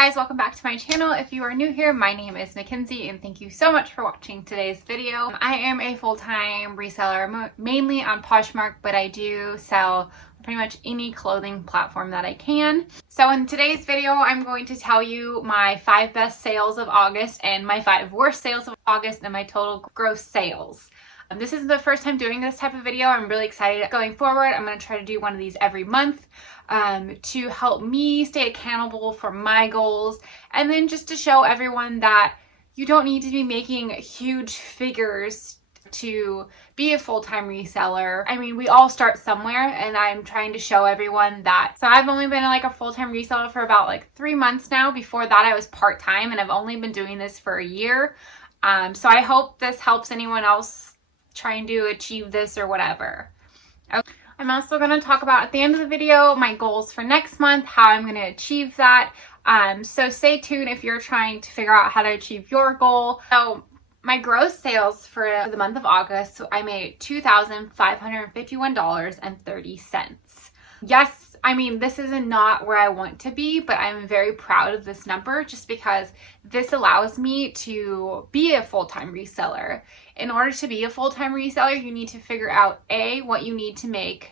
guys, welcome back to my channel. If you are new here, my name is Mackenzie and thank you so much for watching today's video. I am a full-time reseller, mainly on Poshmark, but I do sell pretty much any clothing platform that I can. So in today's video, I'm going to tell you my 5 best sales of August and my 5 worst sales of August and my total gross sales. This is the first time doing this type of video. I'm really excited. Going forward, I'm going to try to do one of these every month to help me stay accountable for my goals, and then just to show everyone that you don't need to be making huge figures to be a full-time reseller. I mean, we all start somewhere, and I'm trying to show everyone that. So I've only been like a full-time reseller for about like 3 months now. Before that, I was part-time, and I've only been doing this for a year. So I hope this helps anyone else trying to achieve this or whatever. Okay. I'm also going to talk about at the end of the video my goals for next month, how I'm going to achieve that. So stay tuned if you're trying to figure out how to achieve your goal. So my gross sales for the month of August, so I made $2,551.30. Yes, I mean, this is not where I want to be, but I'm very proud of this number just because this allows me to be a full-time reseller. In order to be a full-time reseller, you need to figure out A, what you need to make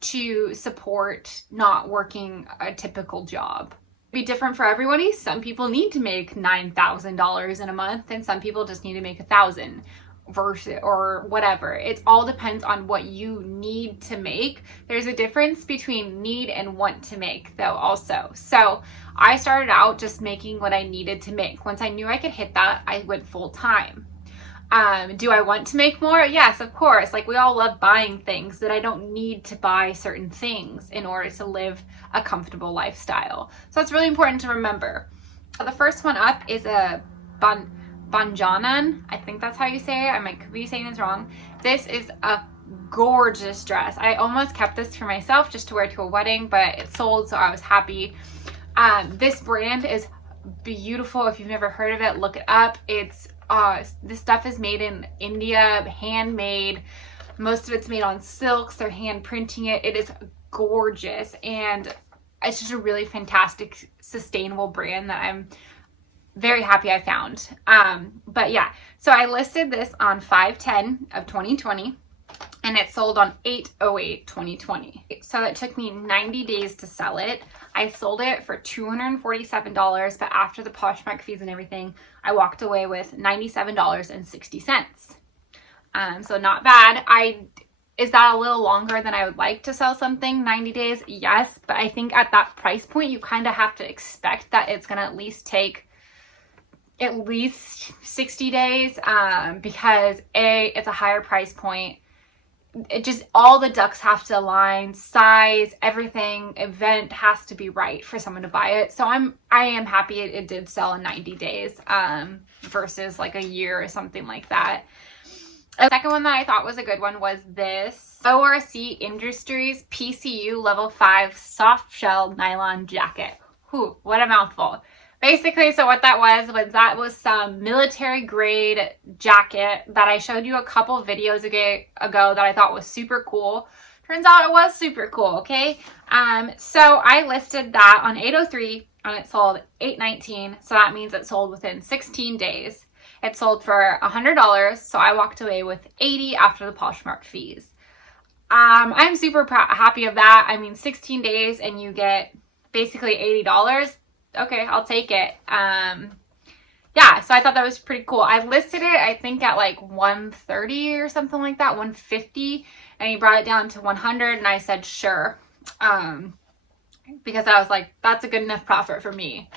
to support not working a typical job. Be different for everybody. Some people need to make $9,000 in a month, and some people just need to make $1,000 versus or whatever. It all depends on what you need to make. There's a difference between need and want to make though also. So I started out just making what I needed to make. Once I knew I could hit that, I went full time. Do I want to make more? Yes, of course. Like, we all love buying things, but I don't need to buy certain things in order to live a comfortable lifestyle. So it's really important to remember. The first one up is a Banjanan. I think that's how you say it. I might be saying this wrong. This is a gorgeous dress. I almost kept this for myself just to wear to a wedding, but it sold, so I was happy. This brand is beautiful. If you've never heard of it, look it up. It's this stuff is made in India, handmade. Most of it's made on silks. They're hand printing it. It is gorgeous, and it's just a really fantastic, sustainable brand that I'm very happy I found. But yeah, so I listed this on 5/10 of 2020, and it sold on 8/08/2020. So it took me 90 days to sell it. I sold it for $247, but after the Poshmark fees and everything, I walked away with $97.60. So not bad. Is that a little longer than I would like to sell something? 90 days? Yes, but I think at that price point, you kind of have to expect that it's going to at least take at least 60 days because A, it's a higher price point. It just, all the ducks have to align, size, everything, event has to be right for someone to buy it. So I am happy it did sell in 90 days versus like a year or something like that. The second one that I thought was a good one was this ORC Industries PCU Level 5 Soft Shell Nylon Jacket. Whew, what a mouthful. Basically, so what that was some military grade jacket that I showed you a couple videos ago that I thought was super cool. Turns out it was super cool, okay? So I listed that on 8/03 and it sold $8.19. So that means it sold within 16 days. It sold for $100, so I walked away with $80 after the Poshmark fees. I'm super happy of that. I mean, 16 days and you get basically $80. Okay, I'll take it. Yeah, so I thought that was pretty cool. I listed it, I think, at like $130 or something like that, $150, and he brought it down to $100, and I said sure, because I was like, that's a good enough profit for me.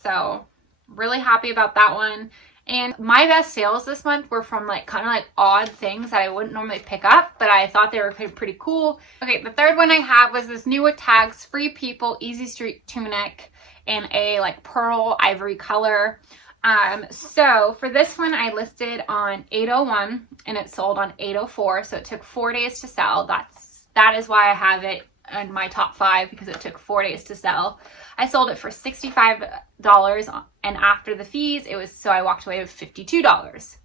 So really happy about that one. And my best sales this month were from like kind of like odd things that I wouldn't normally pick up, but I thought they were pretty cool. Okay, the third one I have was this new with tags, Free People Easy Street tunic in a like pearl ivory color. So for this one I listed on 8/01 and it sold on 8/04, so it took 4 days to sell. That is why I have it in my top 5, because it took 4 days to sell. I sold it for $65, and after the fees so I walked away with $52.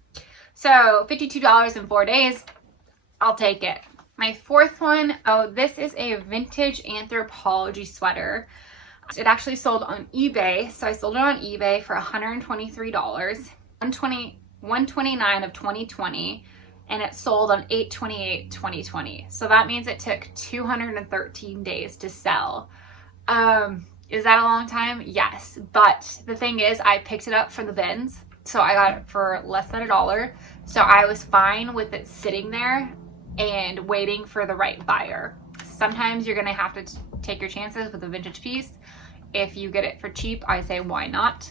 So $52 in 4 days, I'll take it. My fourth one, oh, this is a vintage Anthropologie sweater. It actually sold on eBay. So I sold it on eBay for $123, 129 of 2020, and it sold on 8/28/2020. So that means it took 213 days to sell. Is that a long time? Yes. But the thing is, I picked it up from the bins. So I got it for less than $1. So I was fine with it sitting there and waiting for the right buyer. Sometimes you're going to have to take your chances with a vintage piece. If you get it for cheap, I say, why not?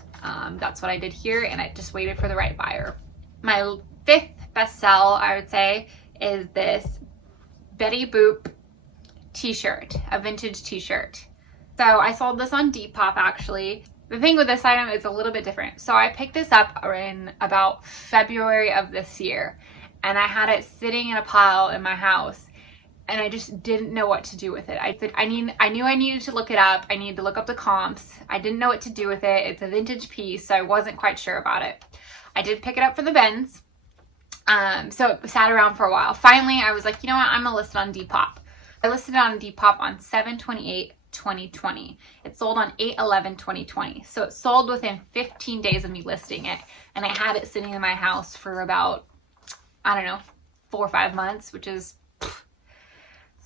That's what I did here, and I just waited for the right buyer. My fifth best sell, I would say, is this Betty Boop t-shirt, a vintage t-shirt. So I sold this on Depop, actually. The thing with this item is a little bit different. So I picked this up in about February of this year, and I had it sitting in a pile in my house, and I just didn't know what to do with it. I knew I needed to look it up. I needed to look up the comps. I didn't know what to do with it. It's a vintage piece, so I wasn't quite sure about it. I did pick it up for the bins. So it sat around for a while. Finally, I was like, you know what? I'm gonna list it on Depop. I listed it on Depop on 7/28/2020. It sold on 8/11/2020. So it sold within 15 days of me listing it, and I had it sitting in my house for about, I don't know, 4 or 5 months, which is,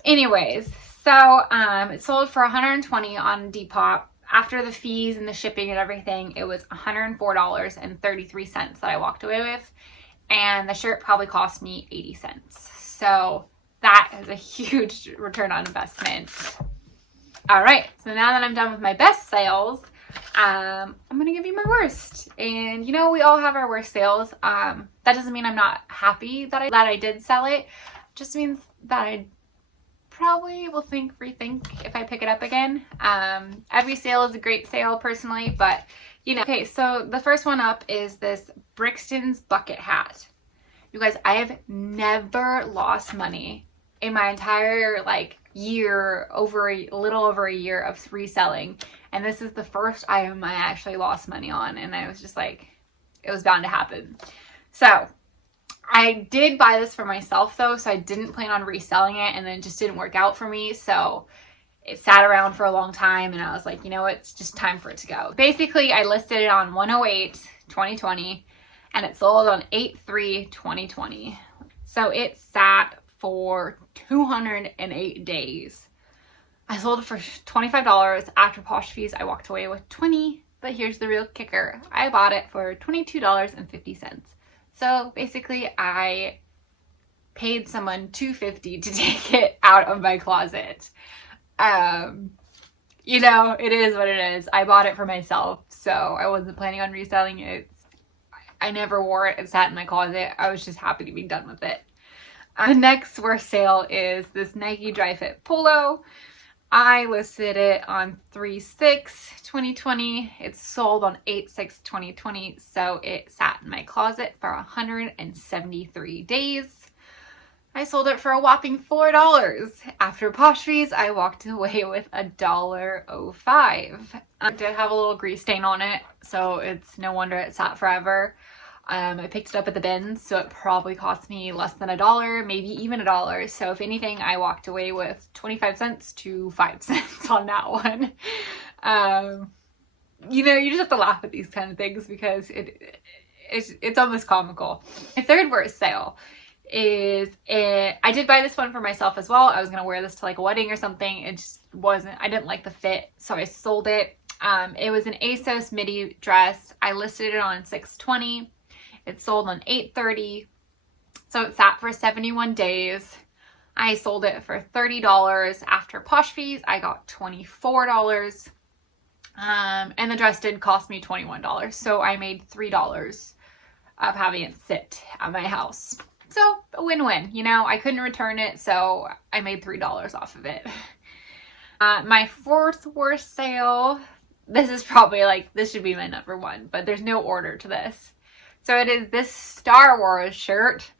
anyways. So it sold for $120 on Depop. After the fees and the shipping and everything, it was $104.33 that I walked away with, and the shirt probably cost me 80 cents. So that is a huge return on investment. All right, so now that I'm done with my best sales, I'm gonna give you my worst. And you know, we all have our worst sales. That doesn't mean I'm not happy that I did sell it. It just means that I probably will rethink if I pick it up again. Every sale is a great sale personally, but you know. Okay, so the first one up is this Brixton's bucket hat. You guys, I have never lost money in my entire year, a little over a year of reselling, and this is the first item I actually lost money on, and I was just like, it was bound to happen. So I did buy this for myself though, so I didn't plan on reselling it, and then it just didn't work out for me, so it sat around for a long time, and I was like, you know what, it's just time for it to go. Basically, I listed it on 108/2020, and it sold on 8/3/2020. So it sat for 208 days. I sold it for $25. After Posh fees, I walked away with $20, but here's the real kicker. I bought it for $22.50. So basically, I paid someone $2.50 to take it out of my closet. You know, it is what it is. I bought it for myself, so I wasn't planning on reselling it. I never wore it. It sat in my closet. I was just happy to be done with it. The next worst sale is this Nike Dry Fit Polo. I listed it on 3/6/2020. It sold on 8/6/2020, so it sat in my closet for 173 days. I sold it for a whopping $4. After Posh fees, I walked away with $1.05. It did have a little grease stain on it, so it's no wonder it sat forever. I picked it up at the bins, so it probably cost me less than $1, maybe even $1. So if anything, I walked away with 25 cents to 5 cents on that one. You know, you just have to laugh at these kind of things because it's almost comical. My third worst sale is I did buy this one for myself as well. I was gonna wear this to a wedding or something. It just wasn't, I didn't like the fit, so I sold it. It was an ASOS midi dress. I listed it on 6/20. It sold on 8/30, so it sat for 71 days. I sold it for $30. After Posh fees, I got $24. And the dress did cost me $21, so I made $3 of having it sit at my house. So a win-win, you know, I couldn't return it, so I made $3 off of it. My fourth worst sale, this is probably this should be my number one, but there's no order to this. So it is this Star Wars shirt.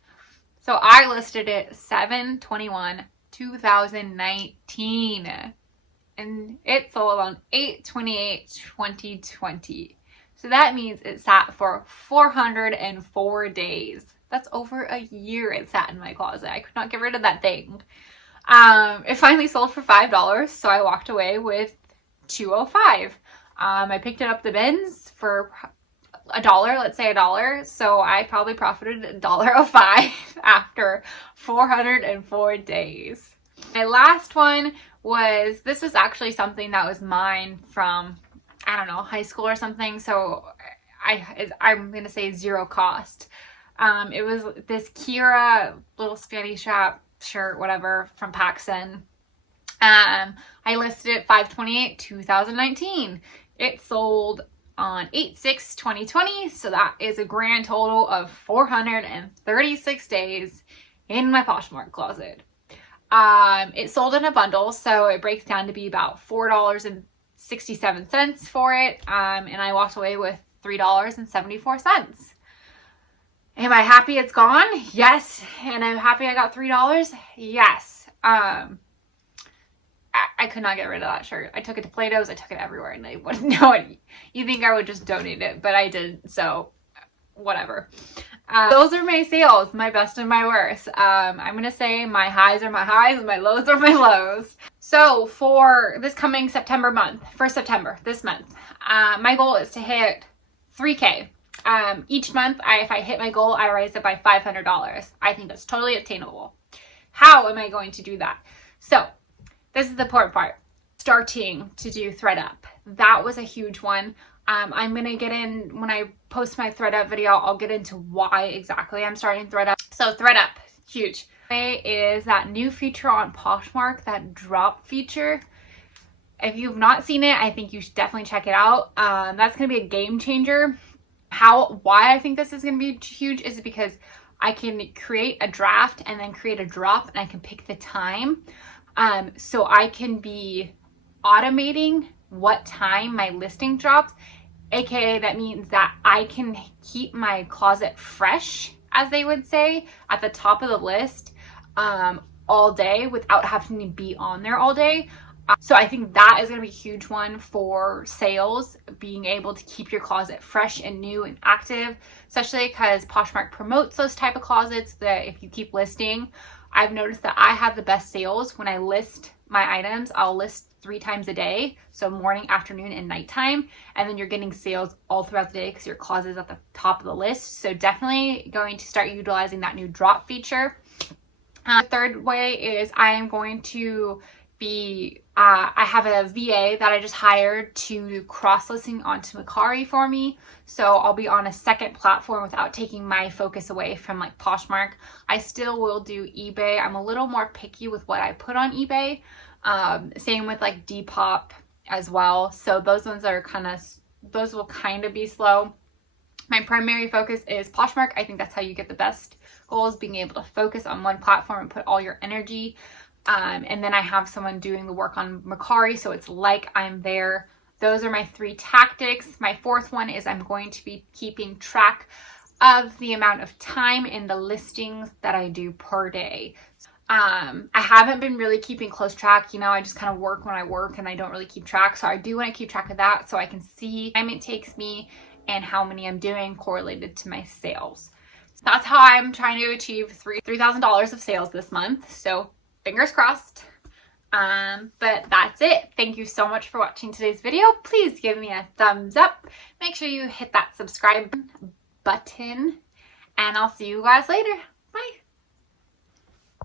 So I listed it 7/21/2019, and it sold on 8/28/2020. So that means it sat for 404 days. That's over a year it sat in my closet. I could not get rid of that thing. It finally sold for $5, so I walked away with $2.05. I picked it up the bins for $1, let's say $1. So I probably profited $1.05 after 404 days. My last one was, this was actually something that was mine from, I don't know, high school or something. So I'm going to say zero cost. It was this Kira little Spanish shop shirt, whatever, from PacSun. I listed it 5/28/2019. It sold on 8/6/2020. So that is a grand total of 436 days in my Poshmark closet. It sold in a bundle, so it breaks down to be about $4.67 for it. And I walked away with $3.74. Am I happy it's gone? Yes. And I'm happy I got $3? Yes. I could not get rid of that shirt. I took it to Plato's. I took it everywhere, and they wouldn't know it. You think I would just donate it, but I didn't, so whatever. Those are my sales, my best and my worst. I'm going to say my highs are my highs and my lows are my lows. So for this coming September month, this month, my goal is to hit 3K. Each month, if I hit my goal, I raise it by $500. I think that's totally attainable. How am I going to do that? So this is the important part. Starting to do ThreadUp. That was a huge one. I'm going to get in, when I post my ThreadUp video, I'll get into why exactly I'm starting ThreadUp. So ThreadUp, huge. Is that new feature on Poshmark, that drop feature. If you've not seen it, I think you should definitely check it out. That's going to be a game changer. Why I think this is going to be huge is because I can create a draft and then create a drop, and I can pick the time. So I can be automating what time my listing drops, aka that means that I can keep my closet fresh, as they would say, at the top of the list all day without having to be on there all day. So I think that is going to be a huge one for sales, being able to keep your closet fresh and new and active, especially because Poshmark promotes those type of closets that if you keep listing. I've noticed that I have the best sales when I list my items. I'll list 3 times a day, so morning, afternoon, and nighttime, and then you're getting sales all throughout the day because your closet is at the top of the list. So definitely going to start utilizing that new drop feature. The third way is I am going to be, I have a VA that I just hired to cross-listing onto Mercari for me. So I'll be on a second platform without taking my focus away from like Poshmark. I still will do eBay. I'm a little more picky with what I put on eBay. Same with like Depop as well. So those ones are those will kind of be slow. My primary focus is Poshmark. I think that's how you get the best goals, being able to focus on one platform and put all your energy. And then I have someone doing the work on Mercari, so it's like I'm there. Those are my 3 tactics. My 4th one is I'm going to be keeping track of the amount of time in the listings that I do per day. I haven't been really keeping close track. You know, I just kind of work when I work and I don't really keep track. So I do want to keep track of that so I can see how time it takes me and how many I'm doing correlated to my sales. So that's how I'm trying to achieve $3,000 of sales this month. So fingers crossed. But that's it. Thank you so much for watching today's video. Please give me a thumbs up. Make sure you hit that subscribe button, and I'll see you guys later.